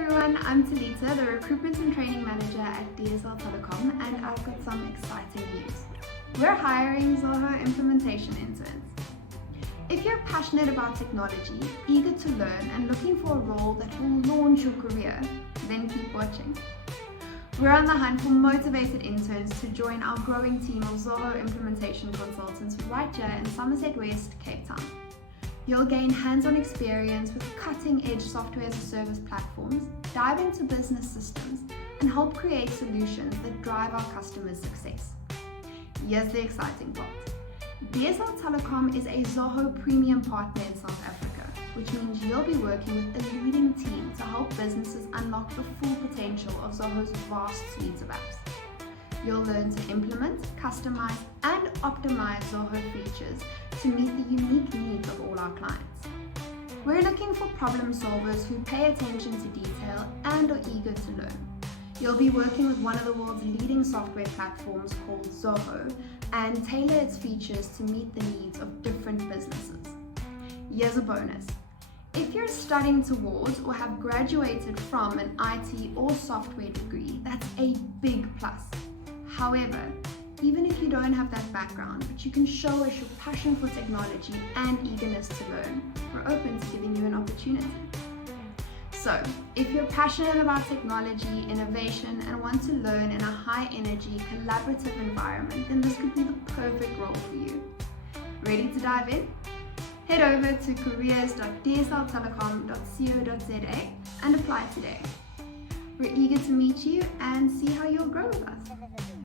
everyone, I'm Talita, the Recruitment and Training Manager at DSL Telecom, and I've got some exciting news. We're hiring Zoho Implementation Interns. If you're passionate about technology, eager to learn, and looking for a role that will launch your career, then keep watching. We're on the hunt for motivated interns to join our growing team of Zoho implementation consultants right here in Somerset West, Cape Town. You'll gain hands-on experience with cutting-edge software as a service platforms, dive into business systems, and help create solutions that drive our customers' success. Here's the exciting part. DSL Telecom is a Zoho Premium Partner in South Africa, which means you'll be working with a leading team to help businesses unlock the full potential of Zoho's vast suite of apps. You'll learn to implement, customize, and optimize Zoho features to meet the unique needs of all our clients. We're looking for problem solvers who pay attention to detail and are eager to learn. You'll be working with one of the world's leading software platforms called Zoho and tailor its features to meet the needs of different businesses. Here's a bonus. If you're studying towards or have graduated from an IT or software degree, that's a big plus. However, even if you don't have that background, but you can show us your passion for technology and eagerness to learn, we're open to giving you an opportunity. So, if you're passionate about technology, innovation, and want to learn in a high-energy, collaborative environment, then this could be the perfect role for you. Ready to dive in? Head over to careers.dsltelecom.co.za and apply today. We're eager to meet you and see how you'll grow with us.